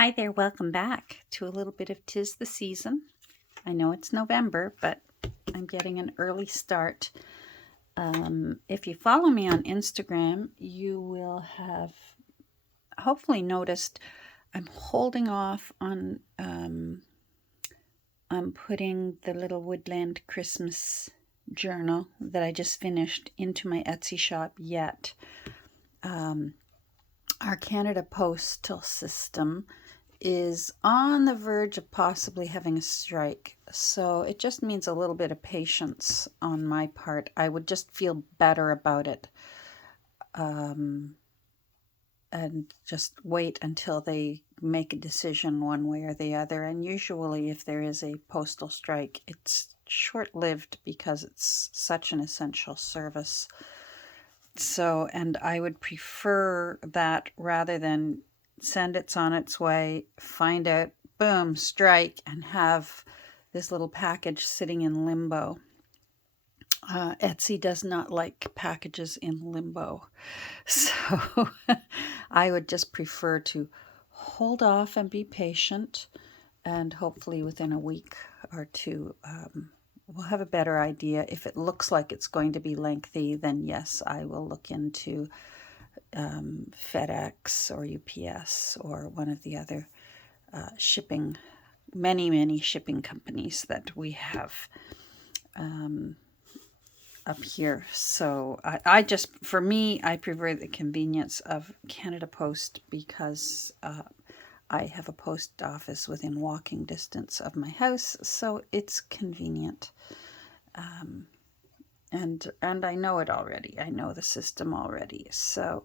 Hi there, welcome back to a little bit of 'Tis the Season. I know it's November, but I'm getting an early start. If you follow me on Instagram, you will have hopefully noticed I'm holding off on putting the little Woodland Christmas journal that I just finished into my Etsy shop yet. Our Canada Postal System is on the verge of possibly having a strike. So it just means a little bit of patience on my part. I would just feel better about it and just wait until they make a decision one way or the other. And usually if there is a postal strike, it's short-lived because it's such an essential service. So, and I would prefer that rather than send it on its way, find out, boom, strike, and have this little package sitting in limbo. Etsy does not like packages in limbo. So I would just prefer to hold off and be patient, and hopefully within a week or two, we'll have a better idea. If it looks like it's going to be lengthy, then yes, I will look into FedEx or UPS or one of the other many shipping companies that we have up here. So I just, for me, I prefer the convenience of Canada Post because I have a post office within walking distance of my house, so it's convenient. And I know it already. I know the system already. So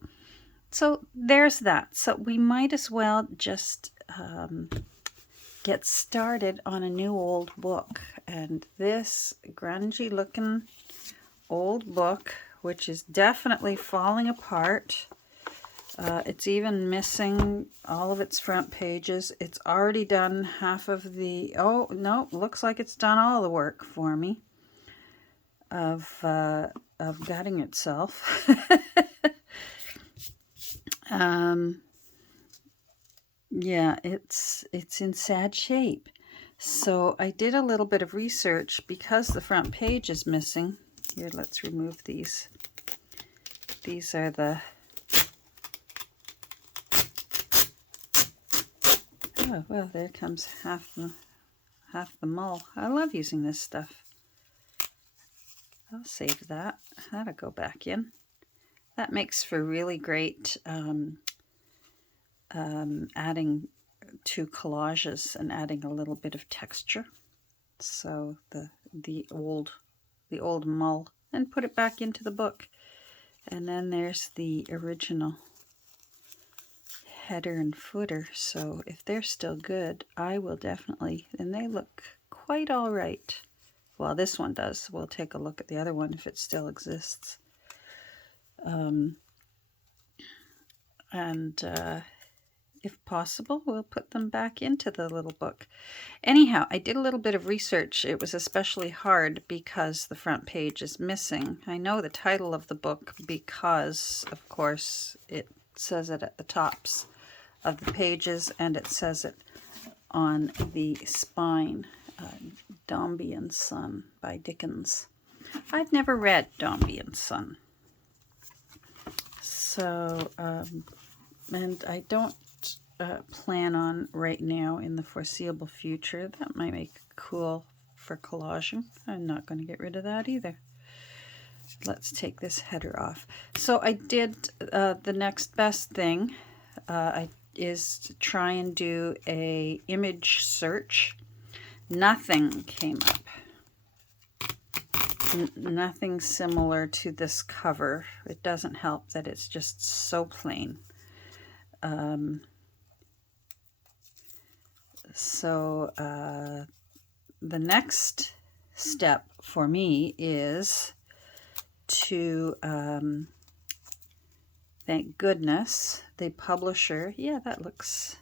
there's that. So we might as well just get started on a new old book. And this grungy looking old book, which is definitely falling apart. It's even missing all of its front pages. It's already done half of the, oh no, looks like it's done all the work for me of gutting itself. Yeah, it's in sad shape. So I did a little bit of research because the front page is missing. Here, let's remove these. These are the, oh, well, there comes half the mull. I love using this stuff. I'll save that. That'll go back in. That makes for really great adding to collages and adding a little bit of texture. So the old mull, and put it back into the book. And then there's the original header and footer. So if they're still good, I will definitely, and they look quite all right. Well, this one does. We'll take a look at the other one if it still exists. If possible, we'll put them back into the little book. Anyhow, I did a little bit of research. It was especially hard because the front page is missing. I know the title of the book because, of course, it says it at the tops of the pages, and it says it on the spine. Dombey and Son by Dickens. I've never read Dombey and Son. So, and I don't plan on right now in the foreseeable future. That might make cool for collaging. I'm not going to get rid of that either. Let's take this header off. So I did the next best thing is to try and do a image search. Nothing came up. Nothing similar to this cover. It doesn't help that it's just so plain. So the next step for me is to, thank goodness, the publisher, yeah, that looks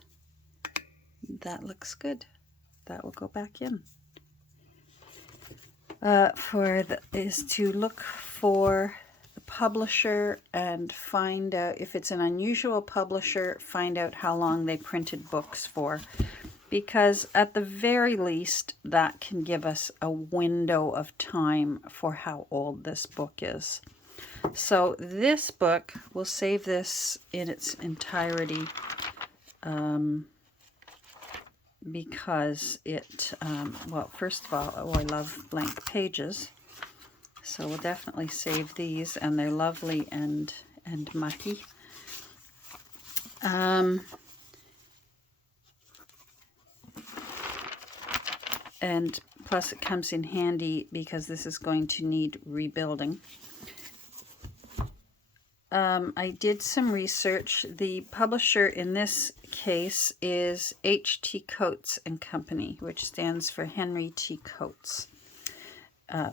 good. That will go back in. Is to look for the publisher and find out if it's an unusual publisher, find out how long they printed books for. Because at the very least, that can give us a window of time for how old this book is. So this book, we'll save this in its entirety because it, well, first of all, oh, I love blank pages. So we'll definitely save these, and they're lovely and mucky. And plus it comes in handy because this is going to need rebuilding. I did some research. The publisher in this case is H.T. Coates and Company, which stands for Henry T. Coates,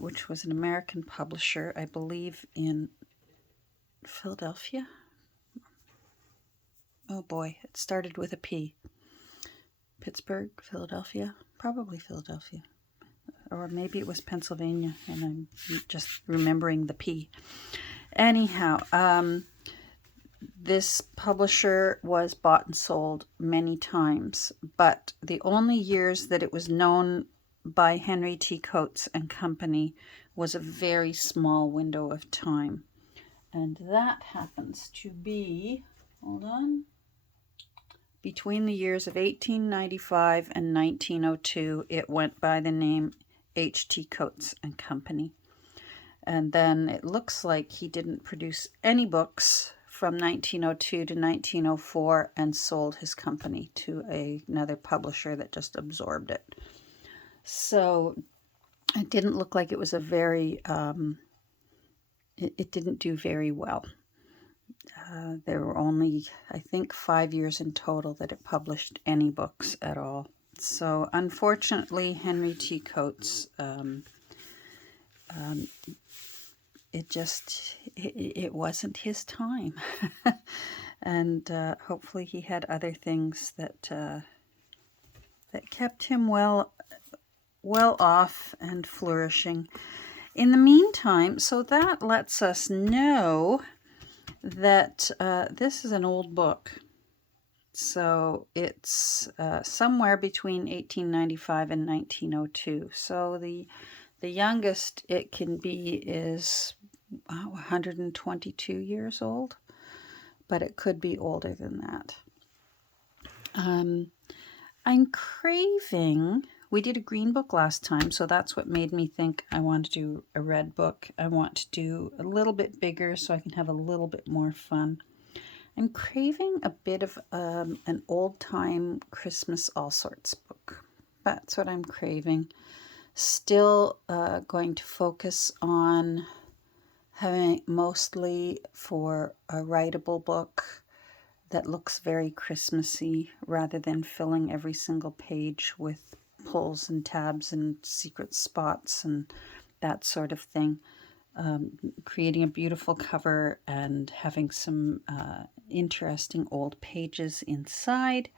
which was an American publisher, I believe, in Philadelphia. Oh boy, it started with a P. Pittsburgh, Philadelphia, probably Philadelphia. Or maybe it was Pennsylvania, and I'm just remembering the P. Anyhow, this publisher was bought and sold many times, but the only years that it was known by Henry T. Coates and Company was a very small window of time. And that happens to be, hold on, between the years of 1895 and 1902, it went by the name H.T. Coates and Company. And then it looks like he didn't produce any books from 1902 to 1904 and sold his company to another publisher that just absorbed it. So it didn't look like it was a very, it didn't do very well. There were only, I think, 5 years in total that it published any books at all. So unfortunately, Henry T. Coates, it wasn't his time. And hopefully he had other things that kept him well off and flourishing. In the meantime, so that lets us know that this is an old book. So it's somewhere between 1895 and 1902. So the youngest it can be is 122 years old, but it could be older than that. I'm craving, we did a green book last time, so that's what made me think I want to do a red book. I want to do a little bit bigger so I can have a little bit more fun. I'm craving a bit of an old-time Christmas all sorts book. That's what I'm craving. Still going to focus on having mostly for a writable book that looks very Christmassy rather than filling every single page with pulls and tabs and secret spots and that sort of thing. Creating a beautiful cover and having some interesting old pages inside.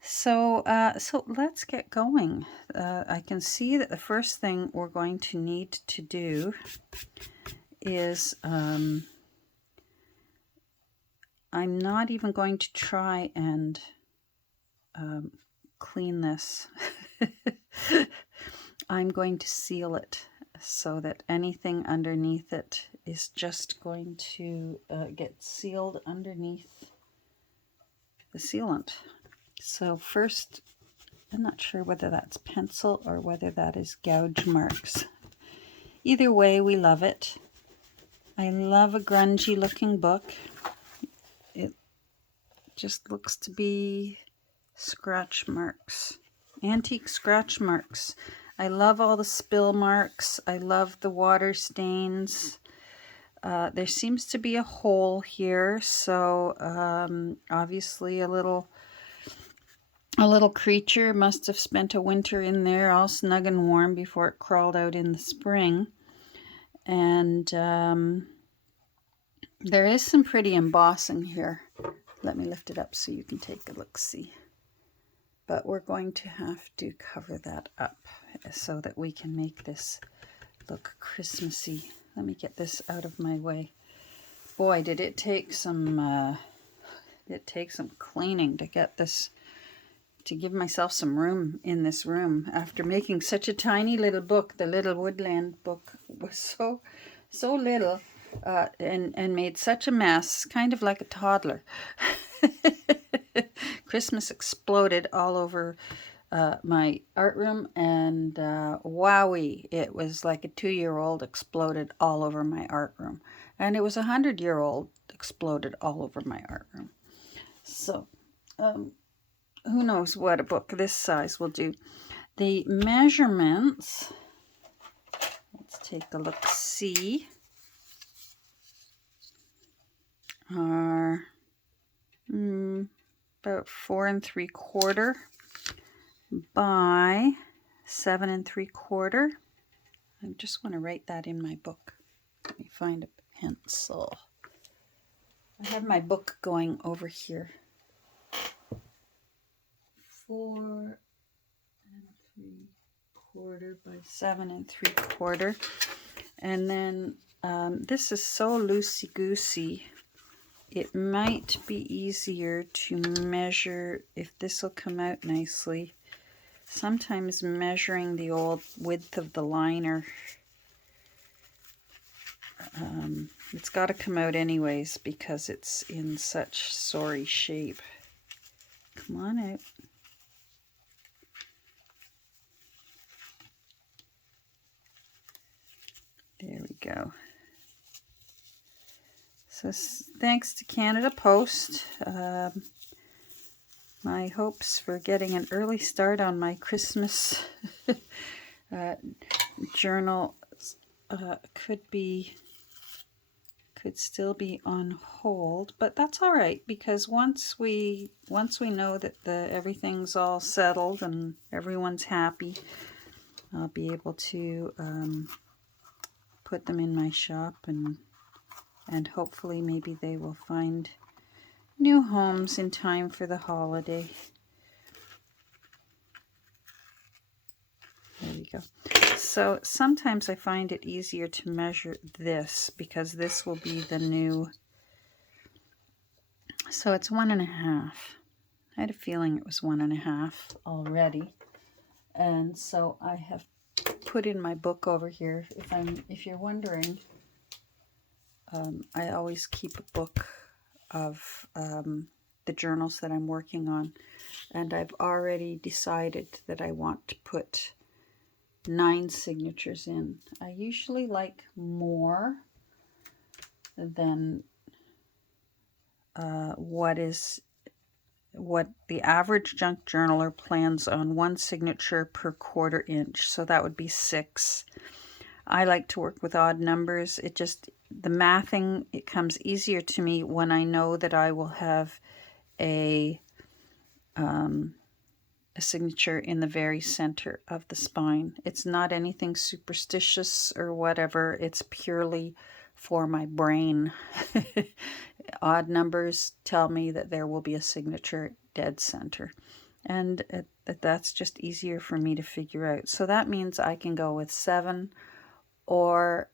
So let's get going. I can see that the first thing we're going to need to do is I'm not even going to try and clean this. I'm going to seal it so that anything underneath it is just going to get sealed underneath the sealant. So first, I'm not sure whether that's pencil or whether that is gouge marks. Either way, we love it. I love a grungy looking book. It just looks to be scratch marks, antique scratch marks. I love all the spill marks. I love the water stains. There seems to be a hole here, so obviously a little creature must have spent a winter in there all snug and warm before it crawled out in the spring. And there is some pretty embossing here. Let me lift it up so you can take a look-see. But we're going to have to cover that up so that we can make this look Christmassy let me get this out of my way. Boy, did it take some cleaning to get this, to give myself some room in this room after making such a tiny little book. The little Woodland book was so little, and made such a mess, kind of like a toddler. Christmas exploded all over my art room, and wowee, it was like a 2-year-old exploded all over my art room, and it was a 100-year-old exploded all over my art room. So who knows what a book this size will do. The measurements, let's take a look, see, are about 4 3/4 by 7 3/4. I just want to write that in my book. Let me find a pencil. I have my book going over here. 4 3/4 by 7 3/4. And then this is so loosey-goosey. It might be easier to measure if this will come out nicely. Sometimes measuring the old width of the liner, it's got to come out anyways because it's in such sorry shape. Come on out. There we go. So thanks to Canada Post, my hopes for getting an early start on my Christmas journal could still be on hold, but that's all right, because once we know that everything's all settled and everyone's happy, I'll be able to put them in my shop, and hopefully maybe they will find new homes in time for the holiday. There we go. So sometimes I find it easier to measure this because this will be the new. So it's 1.5. I had a feeling it was 1.5 already. And so I have put in my book over here. If you're wondering, I always keep a book of the journals that I'm working on, and I've already decided that I want to put 9 signatures in. I usually like more than what the average junk journaler plans on 1 signature per 1/4 inch, so that would be 6. I like to work with odd numbers. The mathing, it comes easier to me when I know that I will have a signature in the very center of the spine. It's not anything superstitious or whatever. It's purely for my brain. Odd numbers tell me that there will be a signature dead center. And that's just easier for me to figure out. So that means I can go with 7, or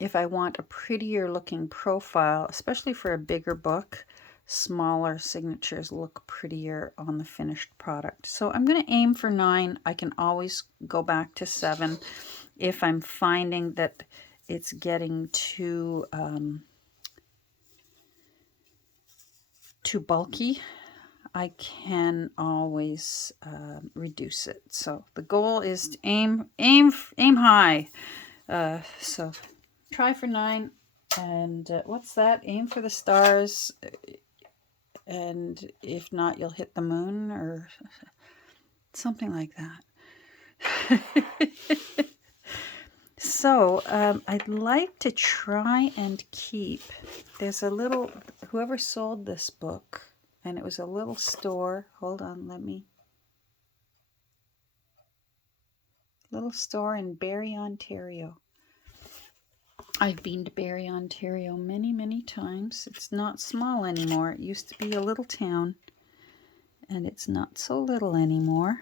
if I want a prettier looking profile, especially for a bigger book, smaller signatures look prettier on the finished product. So I'm going to aim for 9. I can always go back to 7 if I'm finding that it's getting too bulky. I can always reduce it. So the goal is to aim high. So try for 9, and what's that? Aim for the stars, and if not, you'll hit the moon, or something like that. So I'd like to try and keep, there's a little, whoever sold this book, and it was a little store, hold on, little store in Barrie, Ontario. I've been to Barrie, Ontario many, many times. It's not small anymore. It used to be a little town, and it's not so little anymore.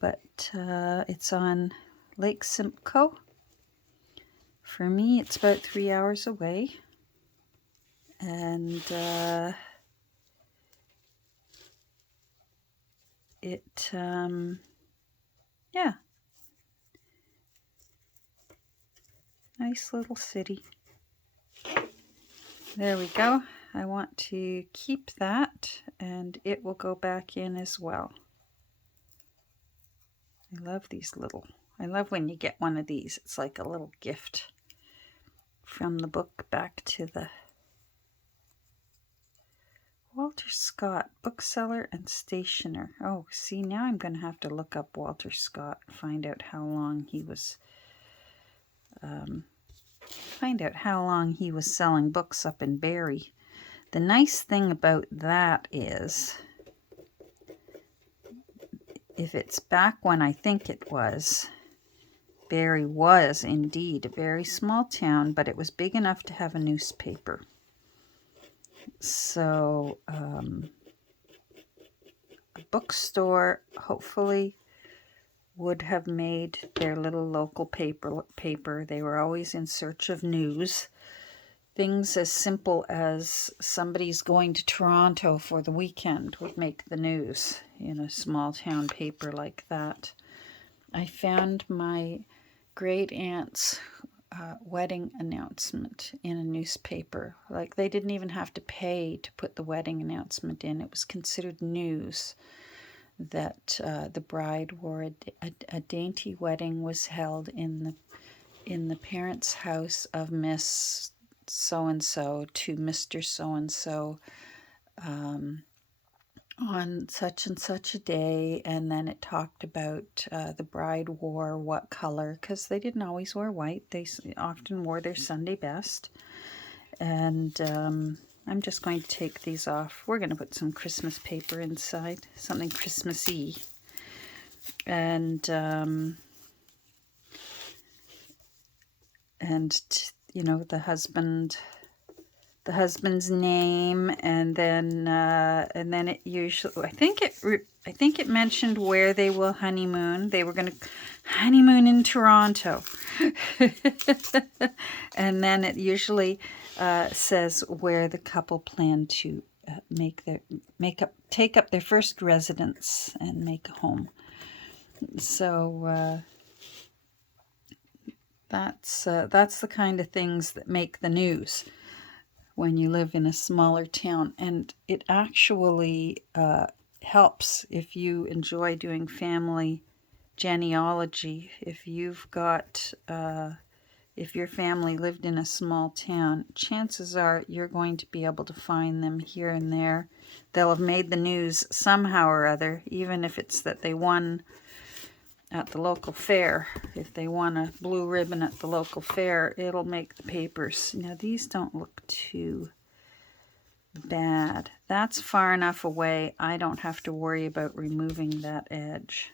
But it's on Lake Simcoe, For me, it's about 3 hours away. And yeah, nice little city. There we go. I want to keep that, and it will go back in as well. I love these little, I love when you get one of these. It's like a little gift from the book back to the Walter Scott, bookseller and stationer. Oh, see, now I'm going to have to look up Walter Scott, find out how long he was selling books up in Barrie. The nice thing about that is, if it's back when I think it was, Barrie was indeed a very small town, but it was big enough to have a newspaper. So a bookstore hopefully would have made their little local paper. They were always in search of news. Things as simple as somebody's going to Toronto for the weekend would make the news in a small town paper like that. I found my great aunt's wedding announcement in a newspaper. Like, they didn't even have to pay to put the wedding announcement in. It was considered news that the bride wore a dainty wedding was held in the parents' house of Miss so-and-so to Mr. so-and-so on such and such a day. And then it talked about the bride wore what color, because they didn't always wear white. They often wore their Sunday best. And I'm just going to take these off. We're going to put some Christmas paper inside, something Christmassy. And you know, the husband's name, and then it usually, I think it mentioned where they will honeymoon. They were going to honeymoon in Toronto. And then it usually says where the couple plan to take up their first residence and make a home. So that's the kind of things that make the news when you live in a smaller town. And it actually helps if you enjoy doing family genealogy. If you've got if your family lived in a small town, chances are you're going to be able to find them here and there. They'll have made the news somehow or other, even if it's that they won at the local fair. If they won a blue ribbon at the local fair, it'll make the papers. Now, these don't look too bad. That's far enough away. I don't have to worry about removing that edge.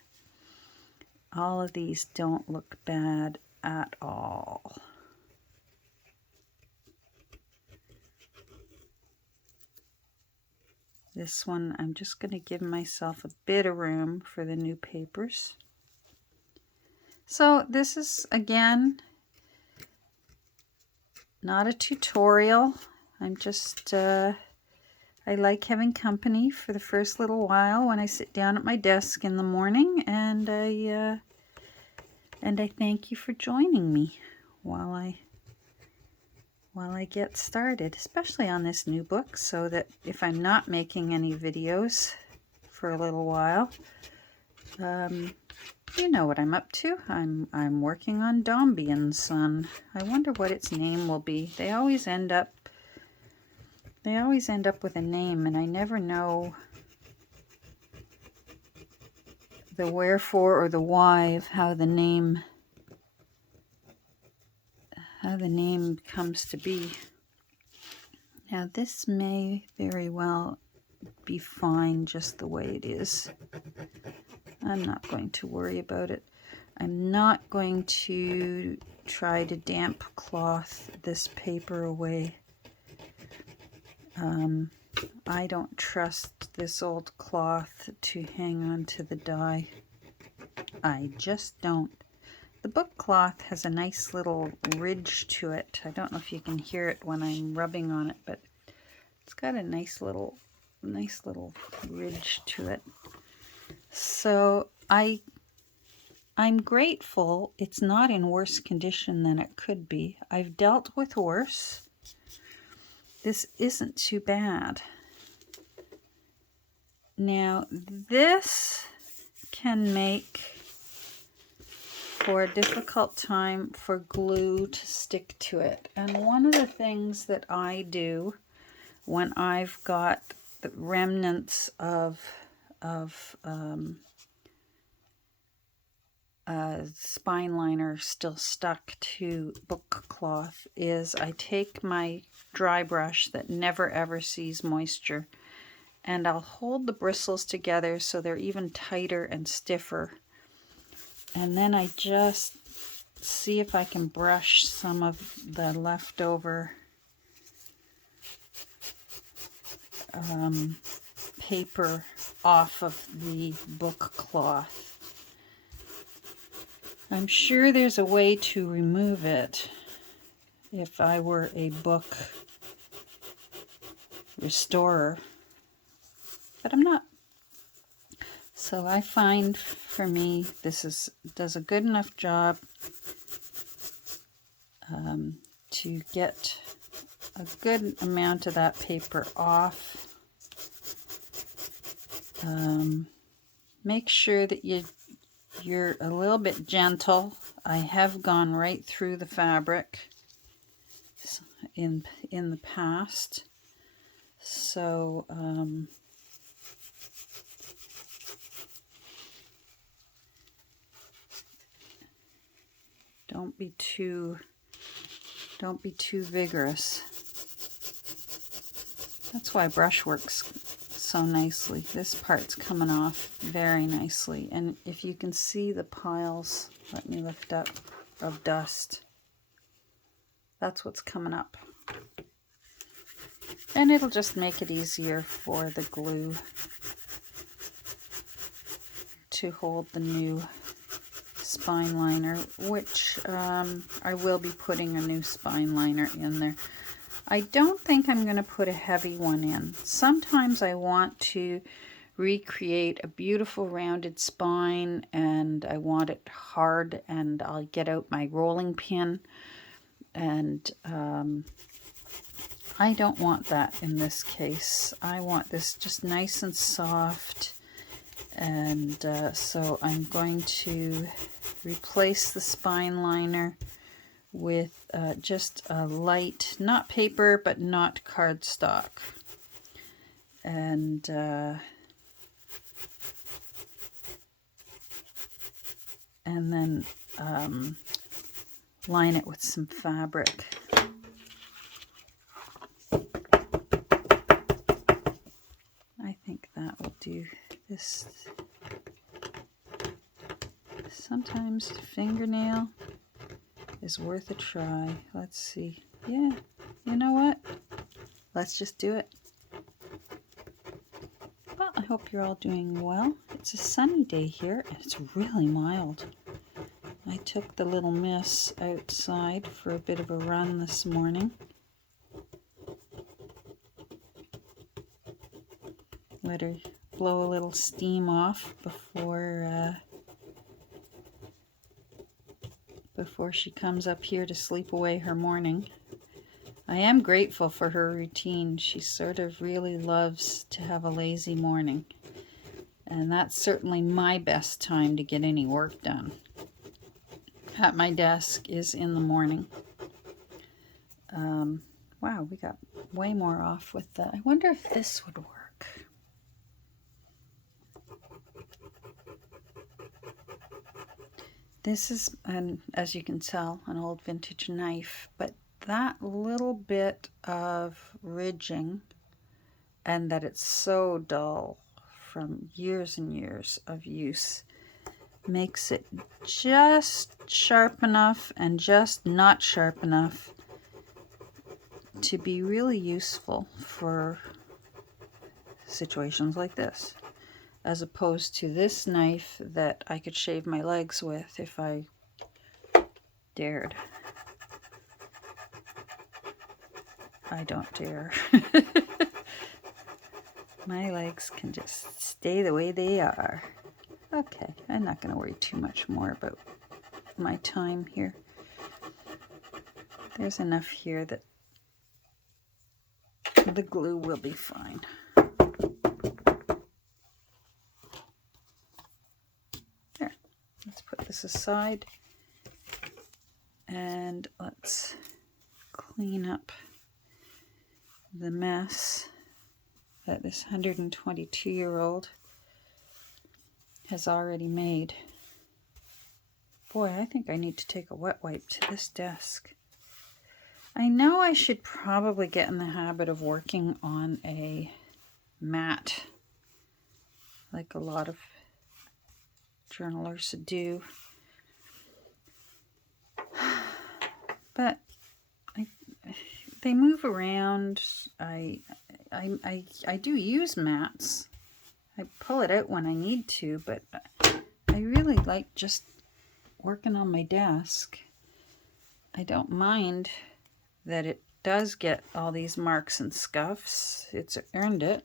All of these don't look bad at all. This one, I'm just going to give myself a bit of room for the new papers. So this is, again, not a tutorial. I'm just, I like having company for the first little while when I sit down at my desk in the morning, and I thank you for joining me while I get started, especially on this new book, so that if I'm not making any videos for a little while, you know what I'm up to. I'm working on Dombey and Son. I wonder what its name will be. They always end up with a name, and I never know the wherefore or the why of how the name comes to be. Now, this may very well be fine just the way it is. I'm not going to worry about it. I'm not going to try to damp cloth this paper away. I don't trust this old cloth to hang on to the dye. I just don't. The book cloth has a nice little ridge to it. I don't know if you can hear it when I'm rubbing on it, but it's got a nice little ridge to it. So I'm grateful it's not in worse condition than it could be. I've dealt with worse. This isn't too bad. Now, this can make for a difficult time for glue to stick to it. And one of the things that I do when I've got the remnants of spine liner still stuck to book cloth is I take my dry brush that never ever sees moisture, and I'll hold the bristles together so they're even tighter and stiffer, and then I just see if I can brush some of the leftover paper off of the book cloth. I'm sure there's a way to remove it if I were a book restorer, but I'm not. So I find for me this does a good enough job to get a good amount of that paper off. Make sure that you're a little bit gentle. I have gone right through the fabric in the past, so don't be too vigorous. That's why brush works so nicely. This part's coming off very nicely, and if you can see the piles, let me lift up, of dust, that's what's coming up, and it'll just make it easier for the glue to hold the new spine liner, which I will be putting a new spine liner in there. I don't think I'm going to put a heavy one in. Sometimes I want to recreate a beautiful rounded spine and I want it hard, and I'll get out my rolling pin, and I don't want that in this case. I want this just nice and soft, and so I'm going to replace the spine liner with just a light, not paper, but not cardstock. And then line it with some fabric. I think that will do. This sometimes fingernail is worth a try. Let's see. Yeah, you know what? Let's just do it. Well, I hope you're all doing well. It's a sunny day here, and it's really mild. I took the little miss outside for a bit of a run this morning. Let her blow a little steam off before she comes up here to sleep away her morning. I am grateful for her routine. She sort of really loves to have a lazy morning, and that's certainly my best time to get any work done at my desk is in the morning. Wow, we got way more off with that. I wonder if this would work. This is, as you can tell, an old vintage knife, but that little bit of ridging, and that it's so dull from years and years of use, makes it just sharp enough and just not sharp enough to be really useful for situations like this, as opposed to this knife that I could shave my legs with if I dared. I don't dare. My legs can just stay the way they are. Okay, I'm not going to worry too much more about my time here. There's enough here that the glue will be fine. There, let's put this aside and let's clean up the mess that this 122-year-old has already made. Boy, I think I need to take a wet wipe to this desk. I know I should probably get in the habit of working on a mat, like a lot of journalers do. But they move around. I do use mats. I pull it out when I need to, but I really like just working on my desk. I don't mind that it does get all these marks and scuffs. It's earned it.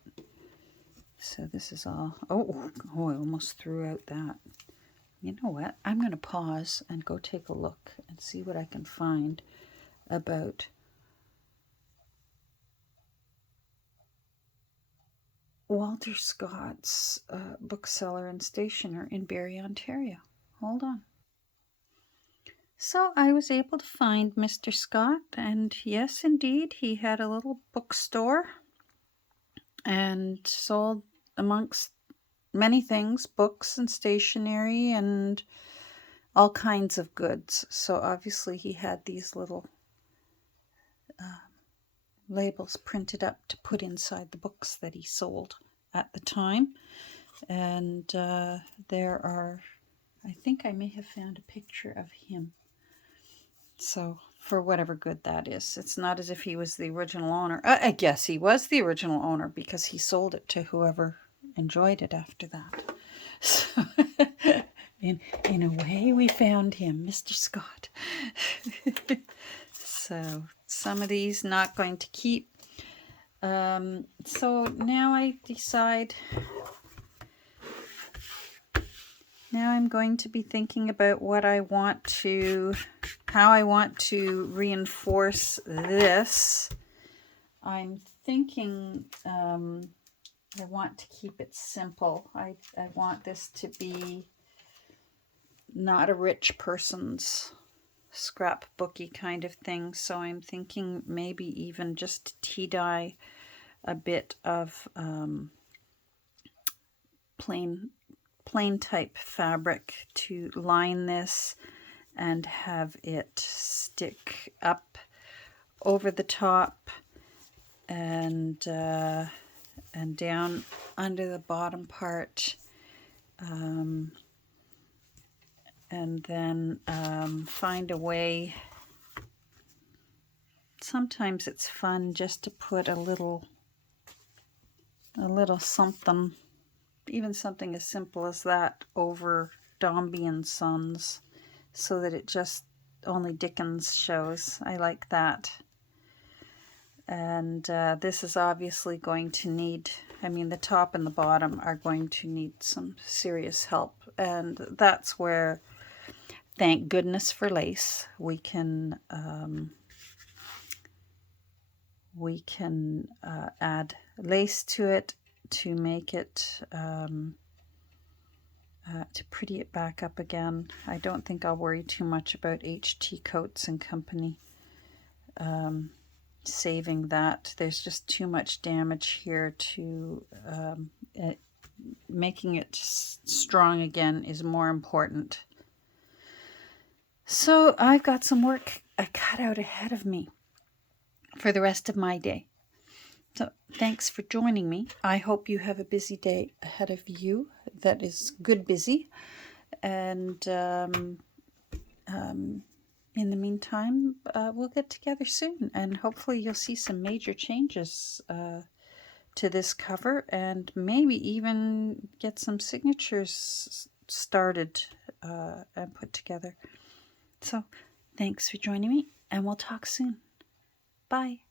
So this is all... Oh, I almost threw out that. You know what? I'm going to pause and go take a look and see what I can find about Walter Scott's bookseller and stationer in Barrie, Ontario. Hold on. So I was able to find Mr. Scott, and yes, indeed, he had a little bookstore and sold, amongst many things, books and stationery and all kinds of goods. So obviously he had these little labels printed up to put inside the books that he sold at the time. And there are, I think I may have found a picture of him. So for whatever good that is. It's not as if he was the original owner. I guess he was the original owner because he sold it to whoever enjoyed it after that. So in a way, we found him, Mr. Scott. So some of these not going to keep. So now I decide. Now I'm going to be thinking about what I want to, how I want to reinforce this. I'm thinking I want to keep it simple. I want this to be not a rich person's scrapbooky kind of thing. So I'm thinking maybe even just tea dye a bit of plain type fabric to line this and have it stick up over the top and down under the bottom part, and then find a way. Sometimes it's fun just to put a little something, even something as simple as that, over Dombey and Sons, so that it just only Dickens shows. I like that. And this is obviously going to need, I mean, the top and the bottom are going to need some serious help. And that's where, thank goodness for lace, we can add lace to it to make it, to pretty it back up again. I don't think I'll worry too much about H.T. Coates and Company saving that. There's just too much damage here to making it strong again is more important. So I've got some work cut out ahead of me for the rest of my day. So thanks for joining me. I hope you have a busy day ahead of you that is good busy. And in the meantime, we'll get together soon. And hopefully you'll see some major changes to this cover. And maybe even get some signatures started and put together. So Thanks for joining me, and we'll talk soon. Bye.